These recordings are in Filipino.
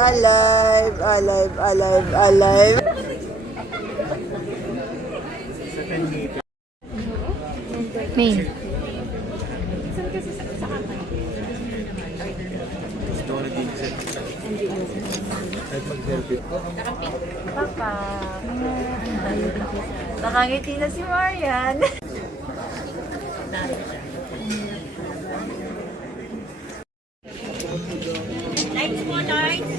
alive, alive, alive, alive. Main. Papa. Nakangiti na si Marian. Lights mo, lights.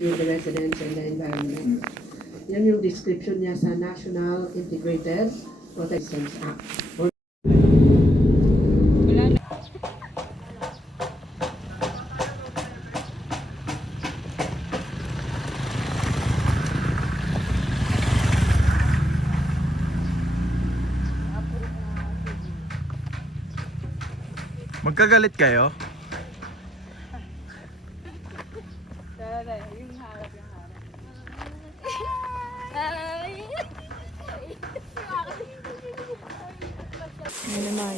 Yung the residents and the environment. Yan yung description niya sa National Integrated Protection Act. Magkagalit kayo? Ano naman?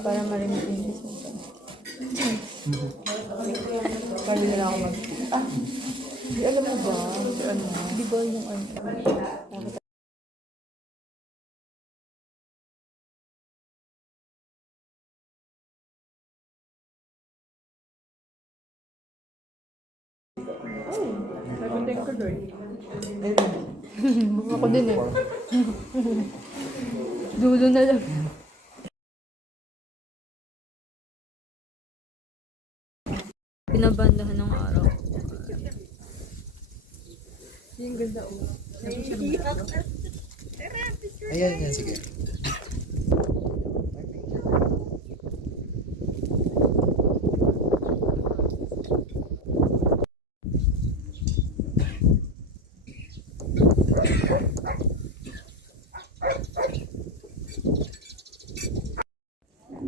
Para marimit yung business. Para nila ako mag... Di alam mo ba? Ano? Di ba yung ano? Ako din eh. Dulo na lang. Pinabandahan ng araw. Yung ganda o. Ayan, yan, sige.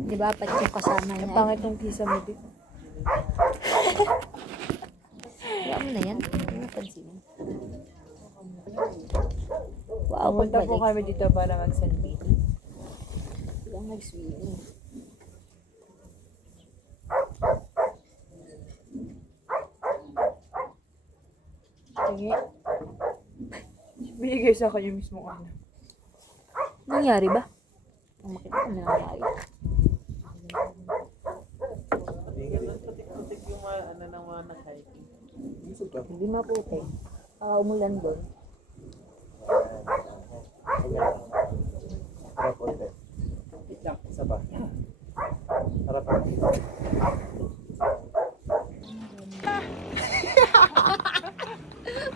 Di ba? Pati yung kasama niya. Pangit ng kisa mo dito. Kaya mo na yan. Ano napansin mo? Wow, Pumunta po pagbalik. kami dito para mag-sunbathe. Lang nag-swimming. Sige. Binigay sa akin yung mismong ano. Nangyari ba? Ang makita ko na nangyari. Hindi maputi. Umulan doon. Harap ulit. Isa pa. Harap ulit.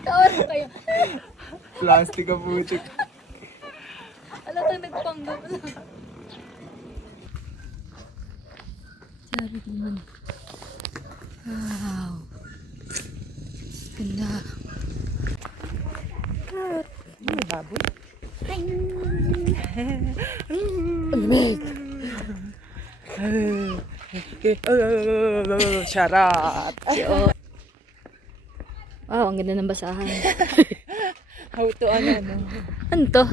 Tawa na kayo. Plastic ang putik. Alam tayo nagpanggap na. Sabi naman. Wow. Ganda. May baboy? Lamig. Charot! Wow, ang ganda ng basahan. How to ano? Ano to?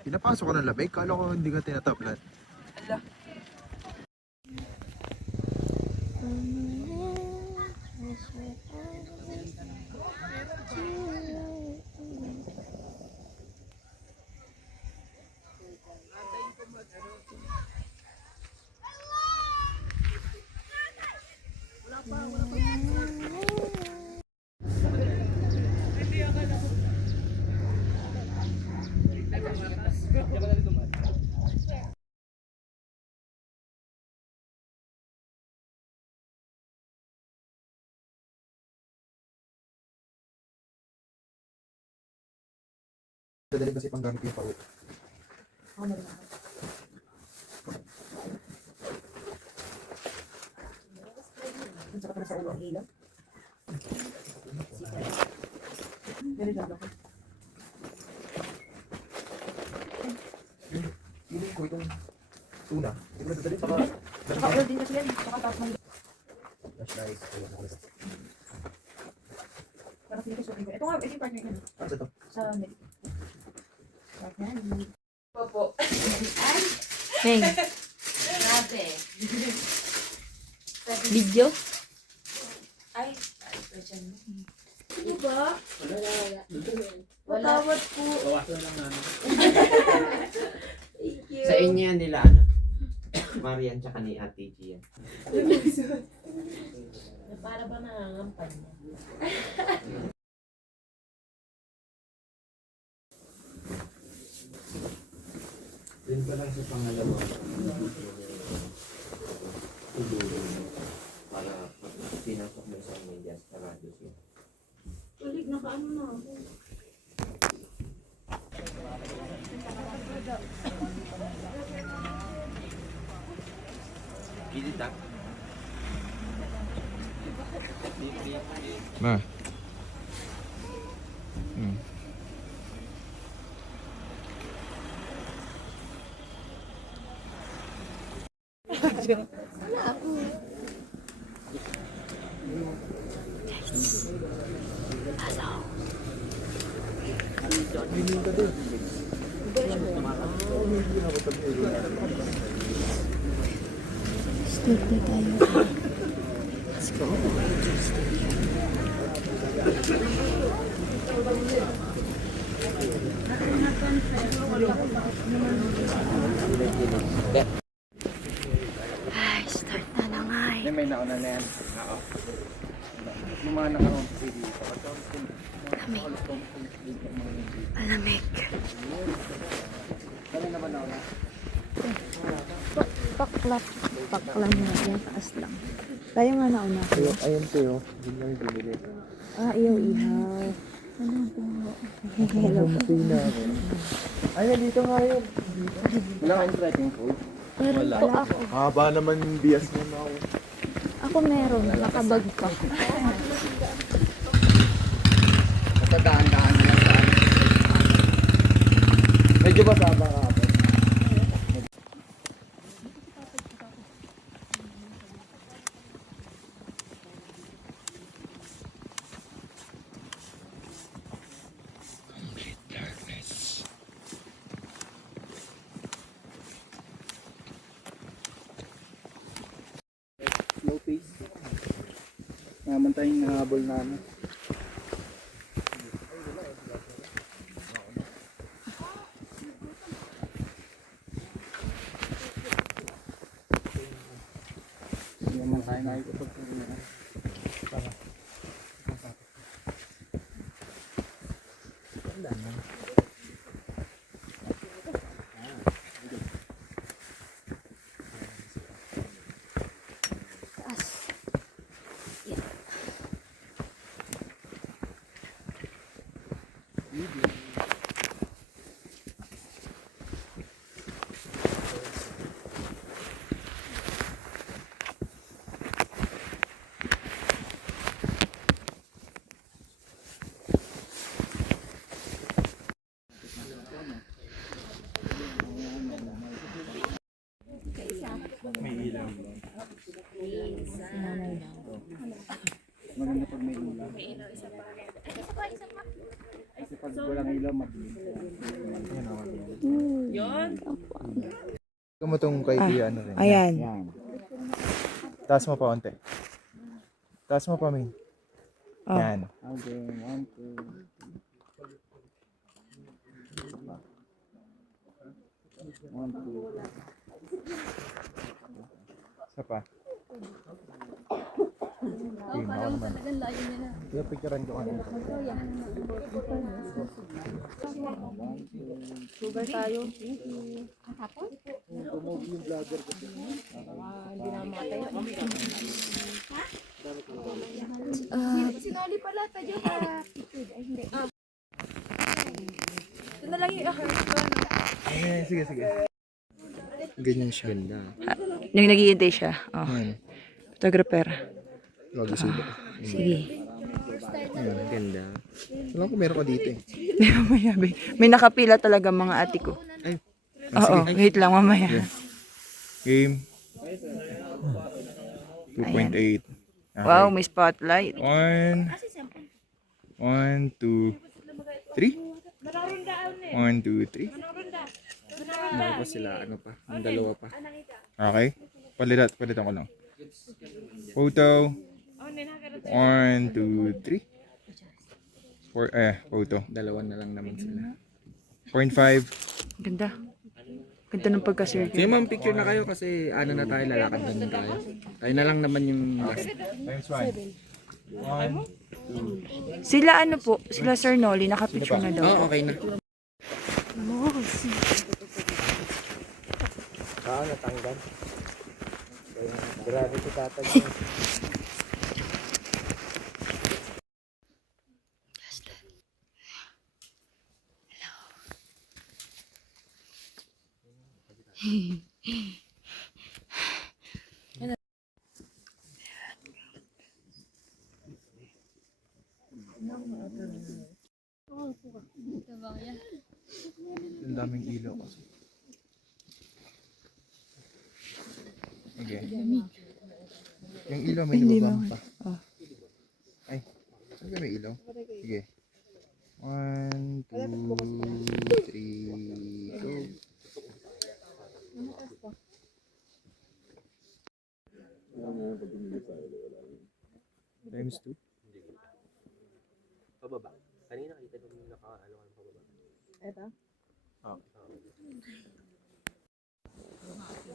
Pinapasok ko ng lamig. Kala ko hindi ka tinataplan. Dadali kasi pang gamit yung pao. Saka pa sa ulo ang ilaw. Feeling ko itong tuna. Ito na dadali baka Saka oil din kasi yan. Saka tapos mag- Flashlight. Parang feeling ko sulit ko. Ito nga, ito yung partner ko. Ano ito? Sa med. Partner. Opo. Neng. Grabe. Video? Ay, question mo. Ano ba? Wala. Patawad po. Sa inyo yan nila, ano? Marian tsaka ni Ate Gia. Para ba nangangampan niya? Yun pa lang sa pangalawa. Siguro. Para pag pinasok mo sa media, sarado siya. Tulig, nakaano na ako. Gilid ah. Ma. Hmm. Ay, start na na nga eh. May nauna na yan. Yung mga nakaroon sa CD. Lamig. Malamig. Kali naman nauna. Paklat. Paklan na yan. Taas lang. Tayo nga nauna. Ayun tayo. Hindi lang binili. Ah, iyaw-ihaw. Ano po? Hello. Ay, nandito nga yun. Wala kayong trekking food? Meron po ako. Haba naman yung bias niya na ako. Ako meron. Nakabag pa. Matadaan-daan na sa ano. Medyo basaba ka ako. Slow pace. Naman tayong nahabol na ano. Hindi naman tayo nakikipagpagpagpagpag. Taas. Maganda pag may ilaw. Kasi pag walang ilaw, madilim. Ikaw mo itong kay Tia, ano rin. Ayan. Yan. Taas mo pa onte. Taas mo pa, Min. Oh. Yan. Okay, 1, 2. One, two. Isa pa. Okay, ako naman. Yung picturean ko kanina. Sugar tayo. Sinoli pala tayo para ay hindi. Ito na lang yung Eh, sige, sige. Ganyan siya. Ganda. Nung nag-iintay siya. Oh. Yan. Photographer. Lagi subo. Sige. Yan. Ganda. Alam ko meron ko dito eh. Mamaya, may nakapila talaga mga ate ko. Ay. Oo, wait lang mamaya. Game. 2.8. Wow, may spotlight. 1, 1, 2, 3. 1, 2, 3. Ano pa sila? Ano pa? Ang dalawa pa. Okay. Palitan ko lang. Photo. 1, 2, 3. Photo. Dalawa na lang naman sila. 0.5. Ganda. Ganda ng pagka-circle. Sige ma'am, picture na kayo kasi ano na tayo, lalakad na din tayo. Tayo na lang naman yung last. Times 1. 1. Sila ano po? Sila Sir Nolly, nakapicture na daw. Oo, okay na. Natanggal. Grabe si tatag. Ang daming ilaw kasi. Okay. Yung ilaw may nababang pa. Ay, saan ba may ilaw? Sige. 1, 2, 3, go. Times 2. Pababa. Kanina kita nung naka-ano ka pababa. Ito?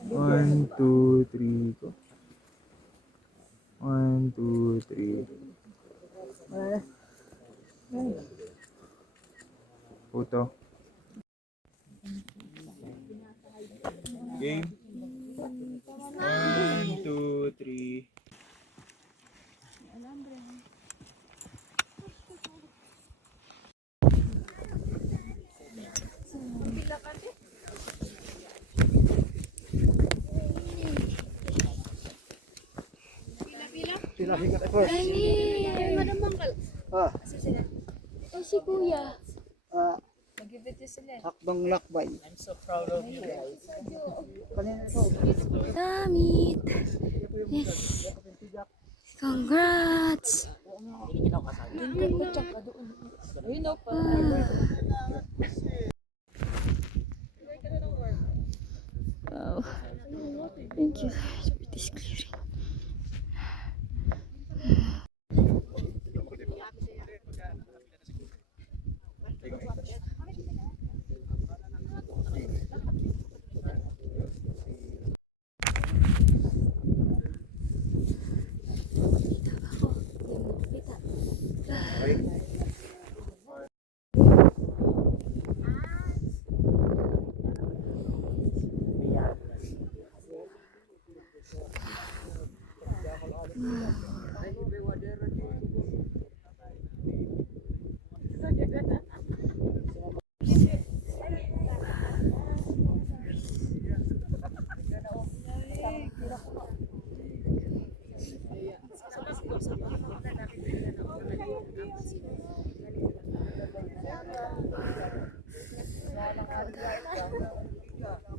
1, 2, 3, go. 1, 2, 3. Photo. Game. 1, 2, 3. Madam Bangkal. Asa sila? Eh, si Kuya. Nag-video sila. Hakbang lakbay. Damit. Yes. Congrats. Wow. Thank you for this clearing.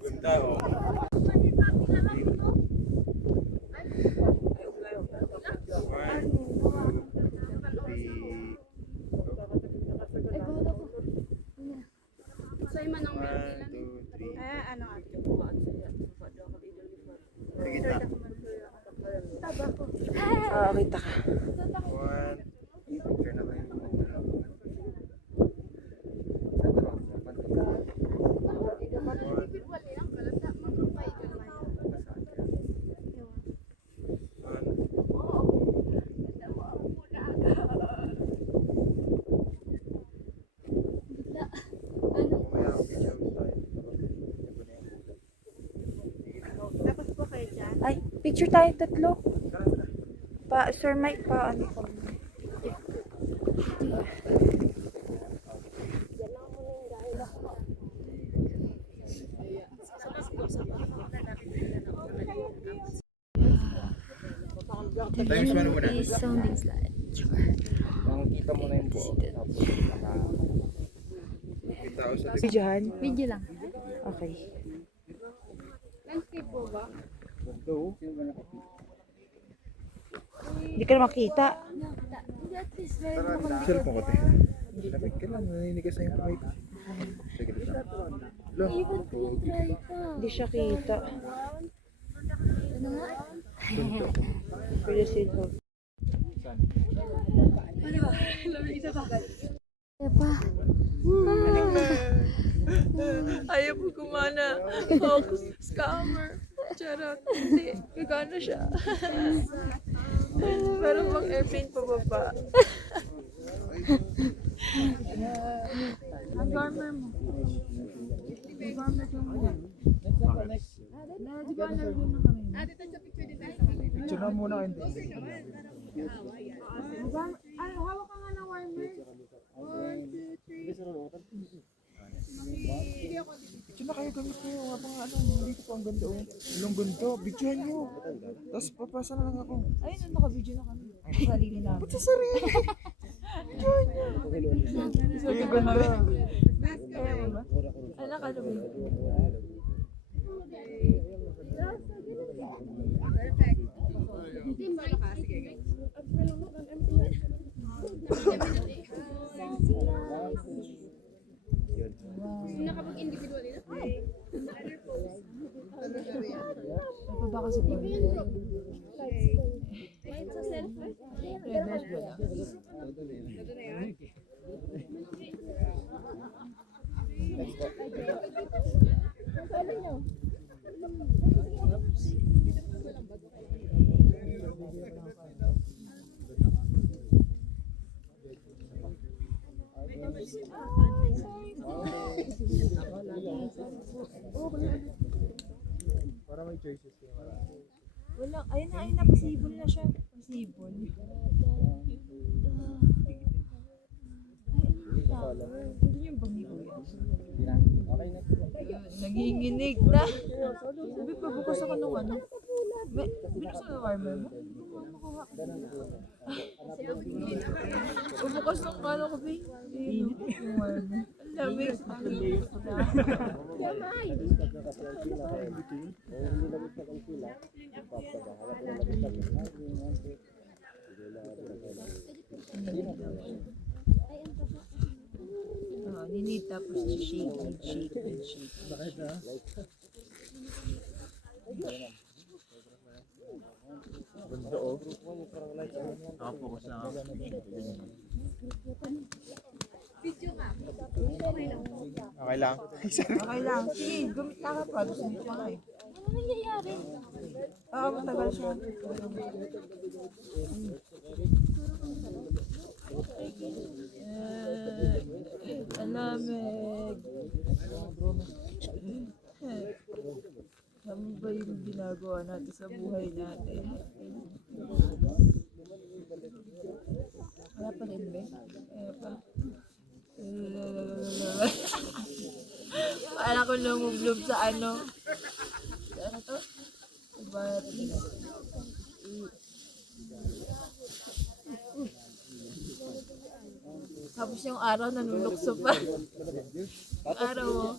Ganda oh. Kita ka. 1. Picture na kayo. Ay, picture tayo tatlo. Pa, Sir Mike, pa, ano ko. Times 1 muna. Sounding slide. Makikita mo na yung buo. Tapos Kita ko sa Videohan? Video lang. Okay. Landscape po ba? Hindi ka na makita. Hindi, at least meron ako dito. Cellphone ko, te. Lamig ka lang, naninigas na yung kamay ko. Sige, lang. Even kung try pa. Hindi siya kita. Ano nga? Pwede cellphone. Kaya pa. Ayaw po kumana. Ako, scammer. Charot. Hindi. Gagana siya. Pero pang airplane pababa. Ang garmer mo. Ang garmer mo. Nag-garmer din na kami. Picture na muna kayo. Ay, hawak ka nga ng warmer. Picture na kayo, gamit nyo. Habang dito po ang ganda. Ilong ganda. Videohan nyo. Tapos papasa na lang ako. Ayun, naka-video na kami. Sarili namin. Ba't sa sarili? Videohan nyo. Yung ganda. Kaya mo ba? Anak, ano ba? Ano ba kasi po? Kahit sa selfie. Para may choices kayo. Wala, ayun na, possible na siya. Possible. Hindi yung bangi ko yan. Nanginginig na. Sabi pa, bukas ako nung ano. Binukas mo na warmer mo? Bukas nung ano ko, babe. Init yung warmer. Ang lamig. Ninit tapos shake. Ganda oh. Focus na ako. Okay lang. Okay lang. Sige, gumit ka pa. Gusto nito ka eh. Ano nangyayari? Oo, matagal siya. Alamig. Ano ba yung ginagawa natin sa buhay natin? Wala pa rin ba? Kaya pa. Para ko lumublob sa ano. Sa ano to? Sa batis. Tapos yung araw nanulukso pa. Yung araw mo.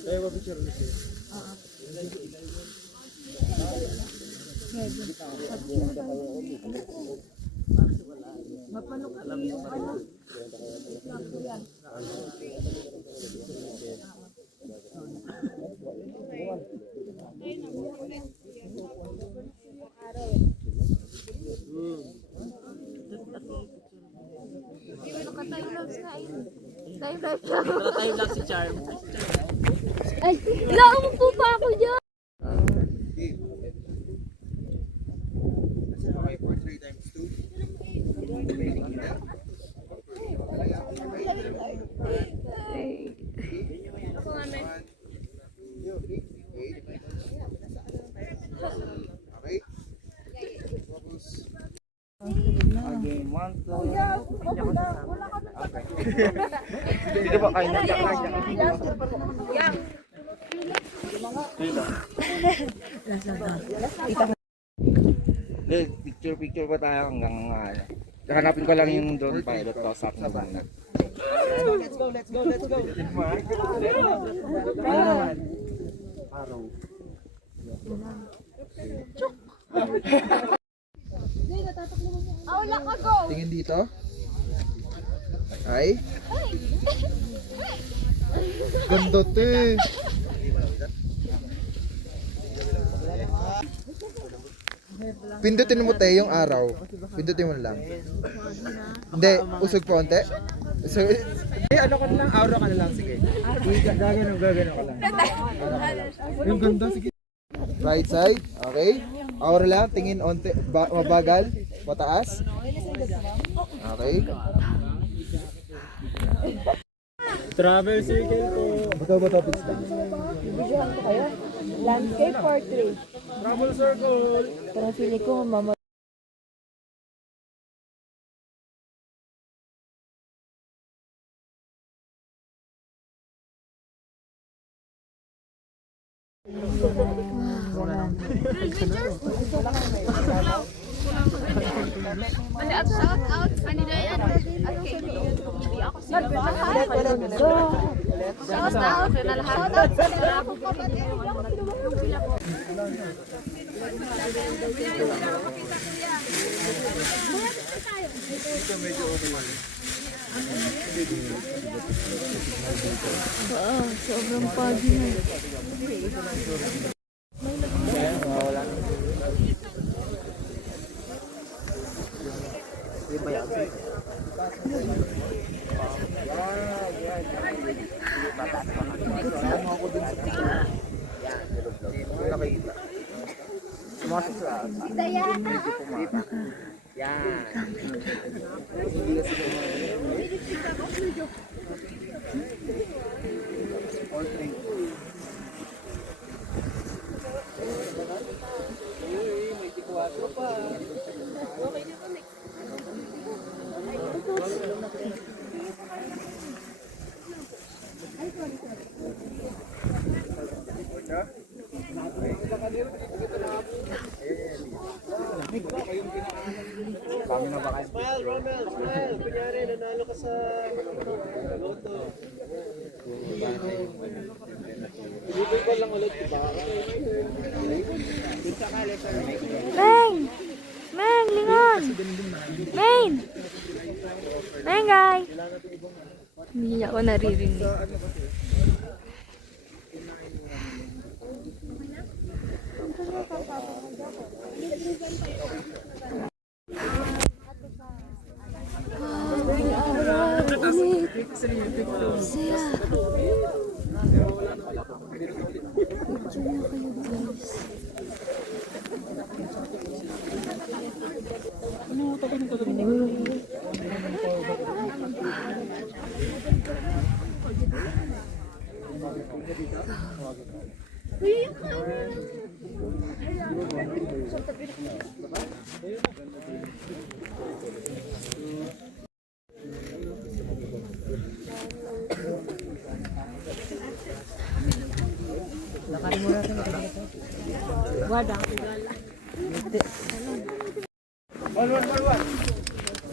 Kaya ba picture ulit kayo? Mapano ka lang yung ano? Time lang si Charm. Ay, naupo pa ako dyan. Okay, for 3 times 2. Okay. Again, 1, 2. Dito ba kayo na? Picture pa tayo hanggang hanapin ko lang yung drone pilot ko sa akin muna. Let's go. Ano naman? Araw. Wala ka go! Tingin dito. Ay. Ganda to eh. Pindutin mo tayo yung araw. Pindutin mo na lang. Hindi, usog po onte. So, ano ka na lang, araw ka na lang, sige. Gagano ka lang. Yung ganda, sige. Right side, okay. Aura lang, tingin onte, mabagal, pataas. Okay. Travel circle po. Bato, pits lang. Bibidyohan ko kayo. Landscape portrait. Travel circle. Pero feeling ko mama. Shout out, kanina yan. Okay. Shout out sa lahat ng kapatid. Sobrang pagi na. Meng! Meng, lingon! Meng! Meng, guys! Hindi ako naririnig.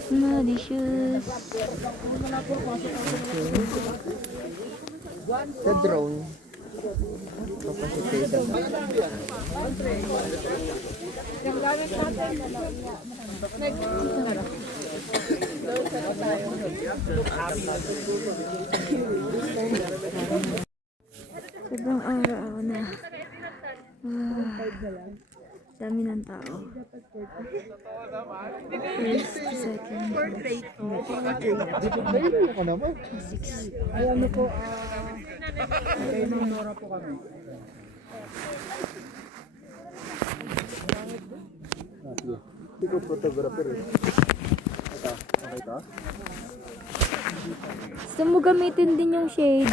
Money shoes. Sa drone. Capacity sa Sobrang araw na. Dami ng tao. First, second, Ayun ko naman. Ay, ano po, Hindi ko photographer eh. Ito, okay ito? gusto mo gamitin din yung shade.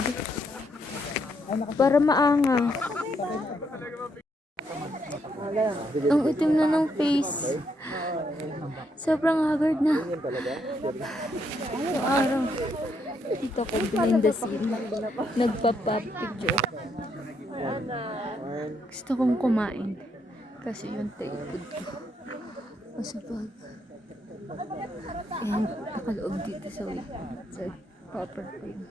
Para maanga. Ang itim na ng face. Sobrang haggard na. Yung araw. Dito ko behind the scene. Nagpa-pop picture. Gusto kong kumain. Kasi yung taipod ko. Masapag. And nakaloob dito sa way. Copper ko yun.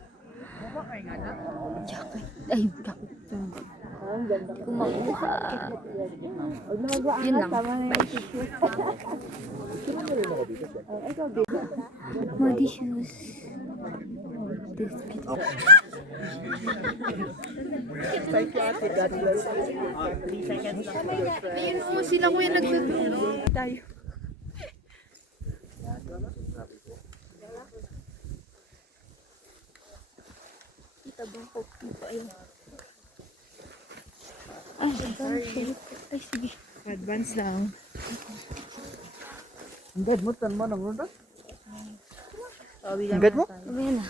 Jacket. Ay, jacket. Kung makuha. Yun lang. Muddy shoes. Ayun o, sila kuya nagtutulong. Tayo. Kita ba ko? Ayun. Ay, sige. Advance lang. Ang bed mo, tan mo, nang ronda? Pawi Ang bed mo? Mamaya na.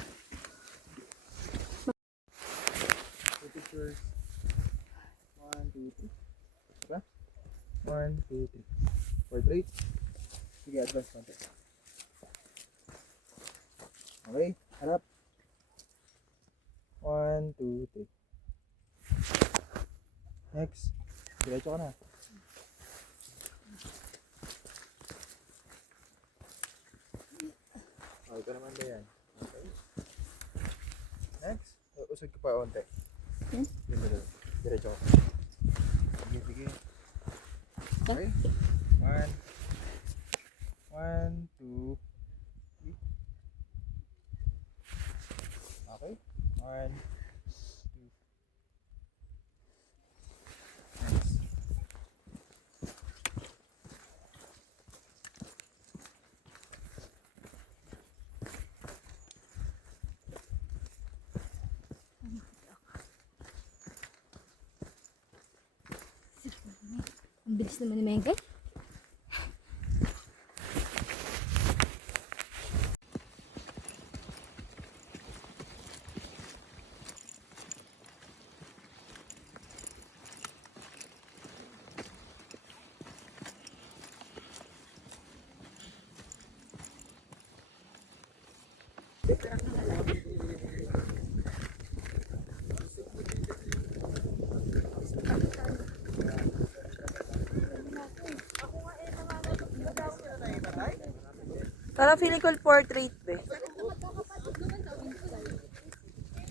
Pictures. 1, 2, 3. Diba? 1, 2, 3. Portrait. Sige, advance natin. Okay, harap. 1, 2, 3. Next. Diretso ka na. Okay ka naman ba yan? Okay. Next. Usod ka pa onte. Diretso ka. Sige, sige. Okay. 1, 2, 3. Okay. 1, 2. Next. Ang bilis naman ni Mengke. Parang feeling ko portrait be.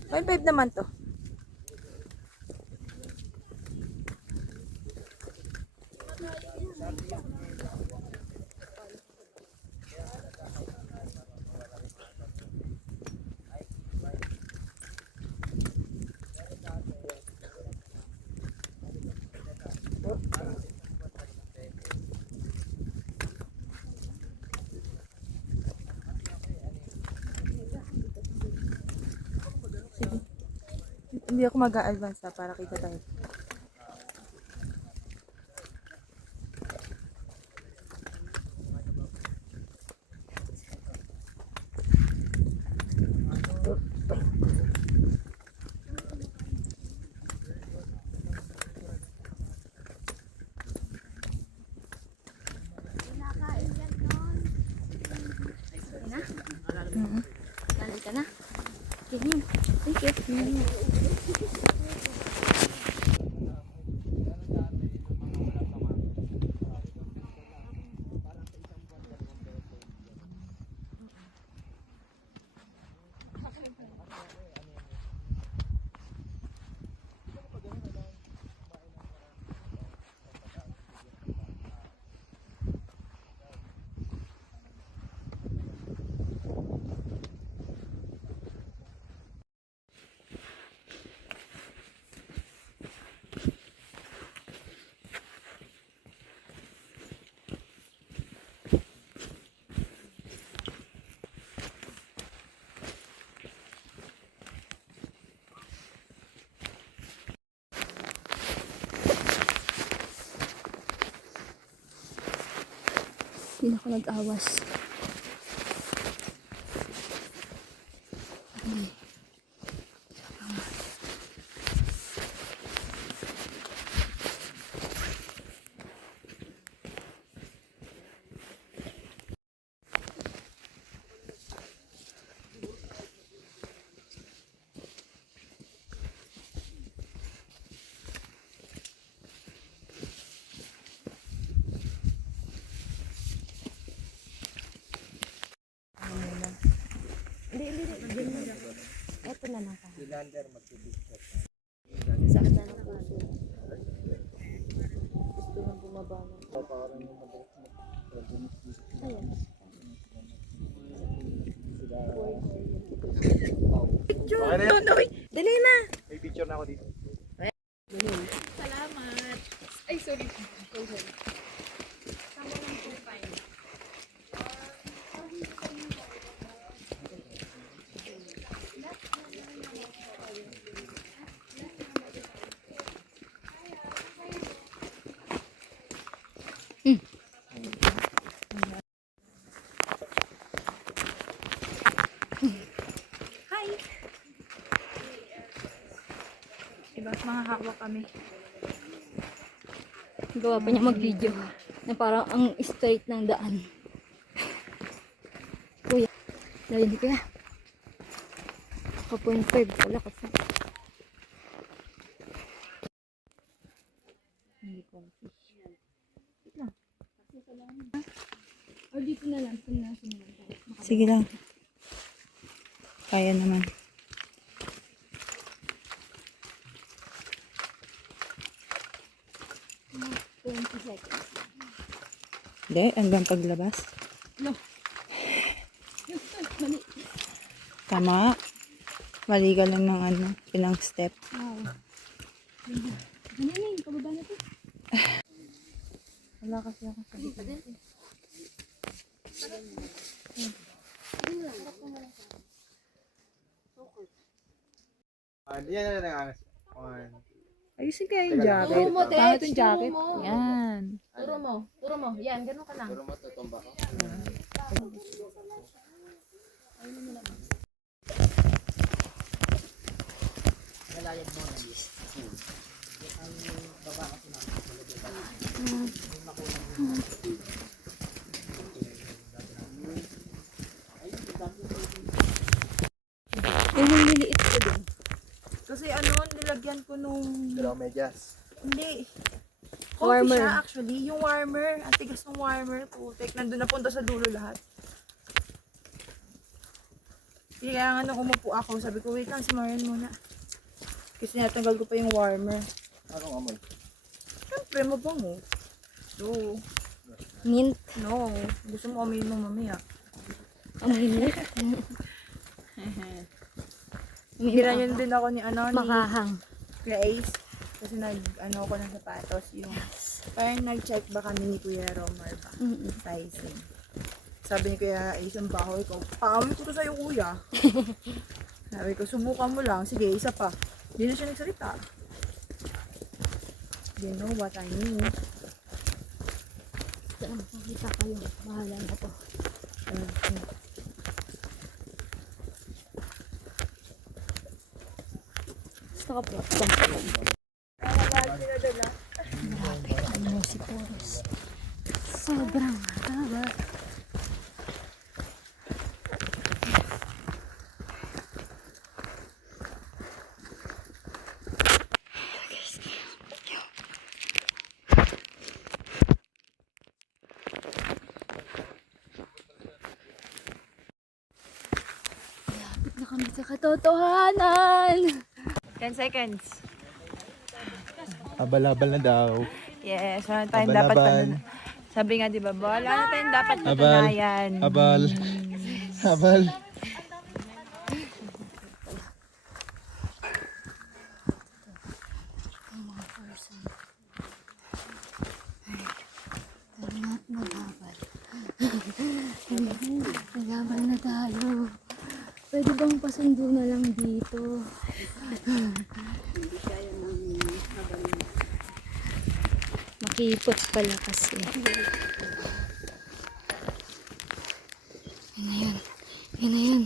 5 naman to. Hindi ako mag-a-advance na para kita tayo. Kain ka na. Ganyan. Thank you. Hindi na ako nag-awas. na ng kahan. Si Lander magpipicture. Sakit na ng puso. Gusto nang bumaba na. Ayan. Okay na yan. Dali na! May picture na ako dito. Salamat. Ay, sorry. Sorry. Diba, mga hawak kami. Gawa pa niya mag-video na parang ang straight ng daan. Kuya. Dahil hindi kaya. Ka-0.5 pala kasi. Hindi ko. Wait lang. Or dito na lang. Sige lang. Kaya naman. Mga 20 seconds. Hindi, hanggang paglabas. Mali. Tama. Mali ka lang ng ilang step. Wow. Ganyan na yun. Pababa na to. Wala kasi ako sa Yan na lang angas. One. Ayusin kaya yung Teka lang. jacket. Turo mo, Tex. Pangit yung Turo jacket. mo. Yan. Turo mo. Turo mo. Yan, ganun ka lang. Pero matutumba ko. Yung liliit ko din. Kasi nilagyan ko nung... Dalawang medyas. Hindi. Warmer. Coffee siya actually. Yung warmer. Ang tigas ng warmer. Putek. Nandun na punta sa dulo lahat. Kaya nga nung umupo ako, sabi ko, wait lang, si Marian muna. Kasi natanggal ko pa yung warmer. Anong amoy? Siyempre, mabango. So, Mint. no. Gusto mo uminom mo mamaya. Ang init. Hira yun din ako ni Makahang. Kuya Ace. Kasi ako ng sapatos. Yung, parang nag-check ba kami ni Kuya Romar ba? Sizing. Sabi ni Kuya Ace, ang baho ko. Paawin ko to sa'yo, Kuya. Sabi ko, subukan mo lang. Sige, isa pa. Hindi na siya nagsalita. You know what I mean. Saan makikita kayo? Bahala na to. Gusto ka po. Grabe, ano si Boris. Sobrang haba. Lapit na kami sa katotohanan. 10 seconds. Abal-abal na daw. Yes, wala tayong dapat Abal-abal. Sabi nga, di ba, wala na tayong dapat Abal. patunayan. Abal. Abal. Maghabal. Maghabal na tayo. Pwede bang pasundo na lang dito? Makipot pala kasi. Yun na yun. Yun na yun.